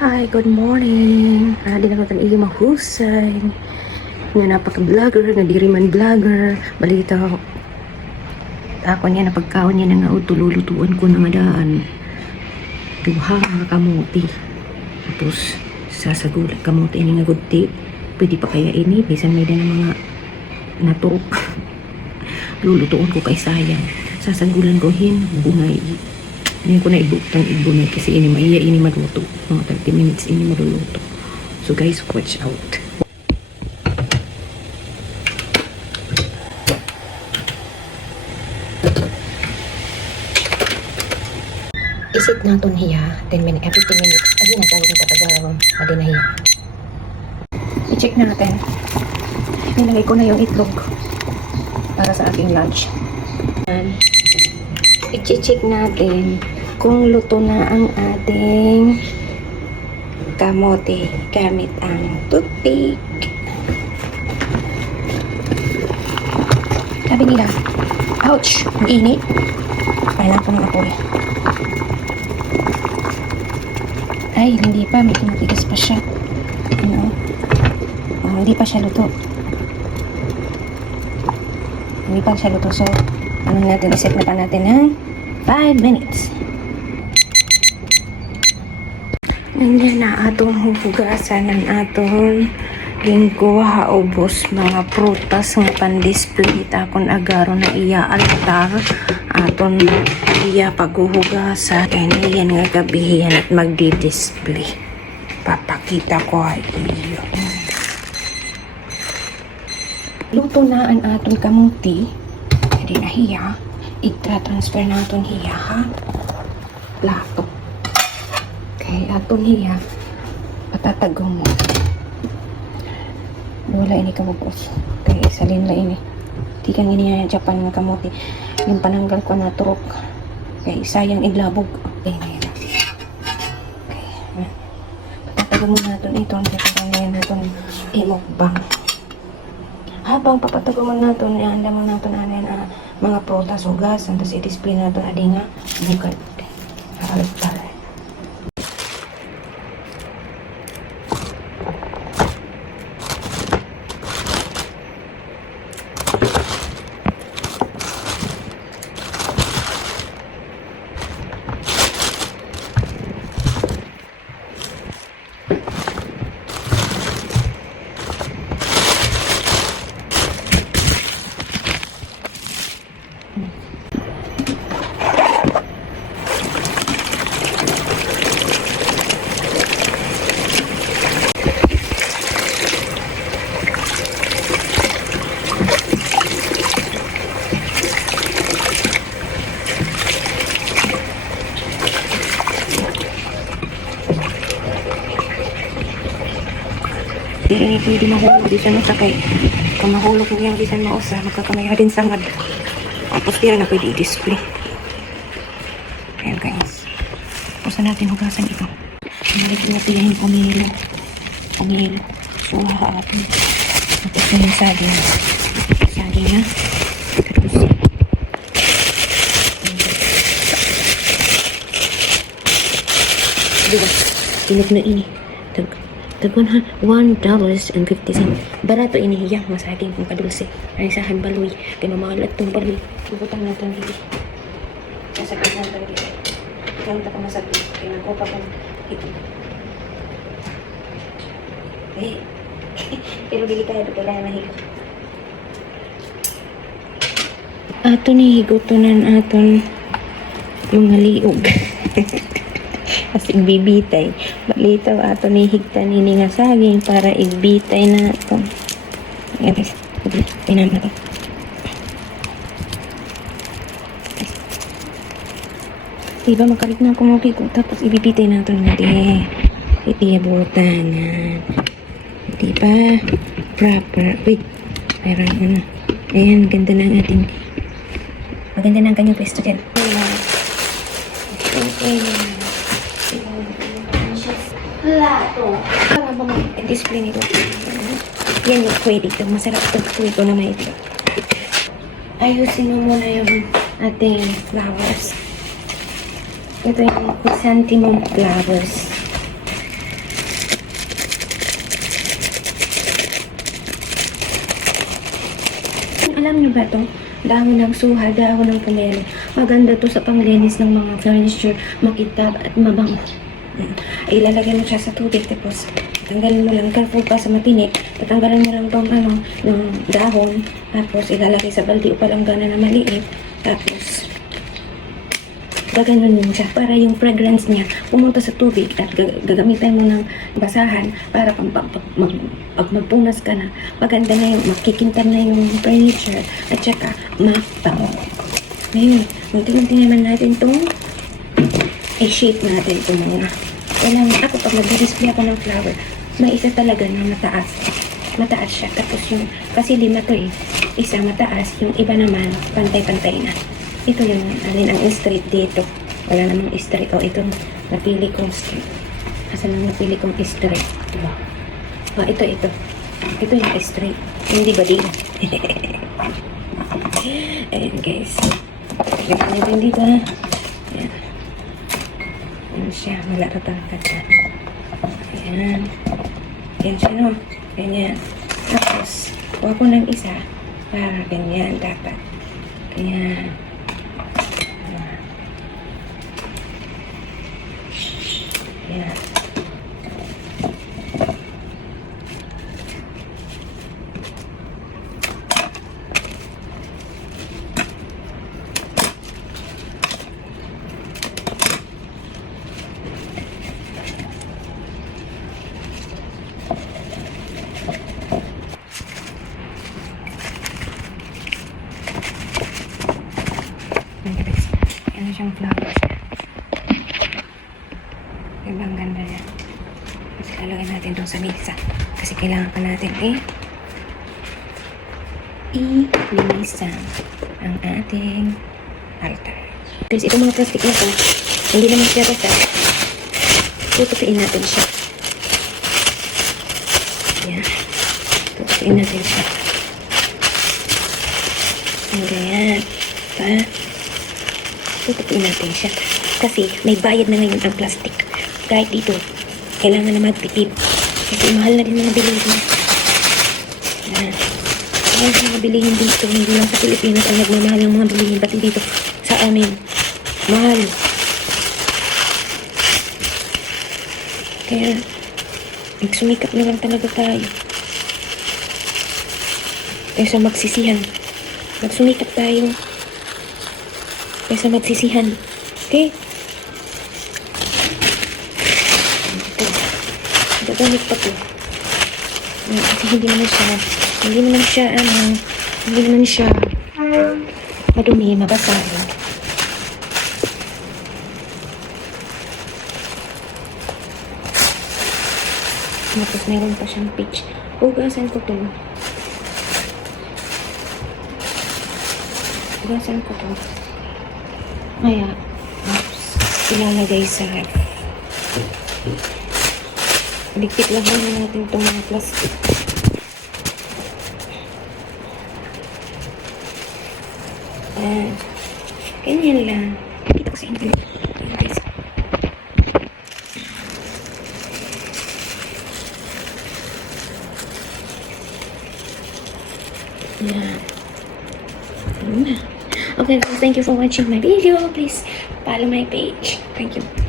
Hi, good morning. Di na ko tan iyo mahusay. Nga napaka-vlogger, nga diri man vlogger. Balita ko. Ako niya napagkaon niya nga tululutuan ko na nga daan. Duha nga kamuti. Tapos sasagulat kamuti ini nga gudti. Pwede pa kaya ini bisan may din mga naturok. Lulutuon ko kay sayang. Sasagulan ko bunay. Hindi ko na ibutang ibunay kasi ini maluto. Mga 30 minutes ini maluluto. So guys, watch out. Isit natin hiya 10 minutes, every 10 minutes. Adi na tayo katagawang. Adi na hiya. I-check natin. Nilagay ko na yung itlog para sa aking lunch. I-check natin kung luto na ang ating kamote gamit ang toothpick. Sabi nila, ouch, ang init. Kailangan ko ng apoy. Ay, hindi pa, may tumatigas pa siya. Hindi pa siya luto. Hindi pa siya luto. So, iset na pa natin ng 5 minutes. Nandiyan na atong hugasan ng atong linggo haubos mga prutas nga pan-display takon agaro na iya altar aton iya paghuhugasan and iyan nga gabihin at magdi-display. Papakita ko ay iyo. Luto na ang atong kamuti. Hindi na hiya. I-transfer natin hiya ha. Plato. Okay, aton hiya. Patatagong mo. Wala ini kamukos. Okay, isalin na ini. Di kan ini yung Japan nga kamuti. Yung pananggal ko na turok. Okay, sayang iglabog. Okay, na yun. Okay. Patatagong mo natin ito. Patatagong natin imukbang. Habang papatagong natin, ihanda mo natin mga prutas, hugas, tapos i-display natin adi nga bukat. Halit-halit. Hindi pwede mahulog di sa masakay. Kung mahulog mo yan di sa mausa, magkakamaya din sangad. Tapos tira na pwede i-display. Ayan guys. Tapos na natin hugasan ito. Nalik natin yung pumilo. So hahaapin. Tapos na yung saging. Saging na. Tapos diba? Tinog na ini. Tagon ha, $1.50. Barato inihiyang masaging kung kadulce. Ay sahan baloy. Kaya mamalat itong baloy. Ibutang natin dito. Masagin natin dito. Kanta pa masagin. Kaya nakupa pa ito. Pero dili kaya ito kailangan mahigot. Ato ni higutunan aton yung haliog. Kasi bibitay. Balitaw ato ni higtan ini nga saging para igbitay na ito. Ayan guys. Tinan na ito. Diba makalit na kumuki ko. Tapos ibibitay na ito natin. Itiyabutan na. Diba? Proper. Wait. Mayroon ano. Ayan. Ganda na ang ating. Maganda na ang kanyang pwesto dyan. Okay. Plato. Para ba mag-display nito? Yan yung pwede ito. Masarap ito. Ito na may ito. Ayusin mo muna yung ating flowers. Ito yung chrysanthemum flowers. Alam niyo ba to? Dahon ng suha, dahon ng pomelo. Maganda to sa panglinis ng mga furniture, makitab at mabango. Ay, ilalagay mo siya sa tubig, tapos tanggalin mo lang, careful pa sa matinik, tatanggalan mo lang tong ng dahon, tapos ilalagay sa balde o palanggana na maliit, tapos gaganon mo siya para yung fragrance niya pumunta sa tubig at gagamitan mo ng basahan para pag magpunas ka na, maganda na yung, makikintab na yung furniture at saka mabango. Ngayon, unti-unti naman natin itong i-shape natin itong mga. Ako pag nag-display ako ng flower, may isa talaga na mataas. Mataas siya. Tapos yung, kasi 5 to eh. Isa mataas, yung iba naman, pantay-pantay na. Ito yung, alin ang straight dito. Wala namang straight. O, ito, napili kong straight. Asan ang napili kong straight? Diba? O, ito. Ito yung straight. Hindi ba din? Ayan guys. Lagyan natin dito ha. Ayan. Ayan siya. Wala ka talaga dyan. Ayan. Ayan siya no. Ganyan. Tapos, kuha ko ng isa. Para ganyan dapat. Ayan. Ayan. Ano siyang flowers niya. Diba ang ganda niya. Kasi lalagay natin itong sa mesa. Kasi kailangan pa natin ilinisan ang ating altar. Guys, itong mga plastic na to, hindi naman siya basta. Tutupiin natin siya. Yan. Tutupiin natin siya. Ang ganyan. Tutupiin natin siya. Kasi may bayad na ngayon ang plastic. Kahit dito, kailangan na magtipid. Kasi mahal na din mga bilihin. Yan. Mahal sa mga bilihin dito. Hindi lang sa Pilipinas ang nagmamahal ng mga bilihin. Pati dito sa amin. Mahal. Kaya, magsumikap na lang talaga tayo. Kaysa magsisihan. Magsumikap tayo. Kaysa magsisihan. Okay? Gagamit pa to. Kasi hindi naman siya madumi, mabasa. Tapos meron pa siyang pitch. Hugasan ko to. Kaya, ilalagay sa ref. Dikit lang natin itong mga plastic. Ganyan lang. Kita ko sa inyo. Yeah. Okay, so thank you for watching my video. Please follow my page. Thank you.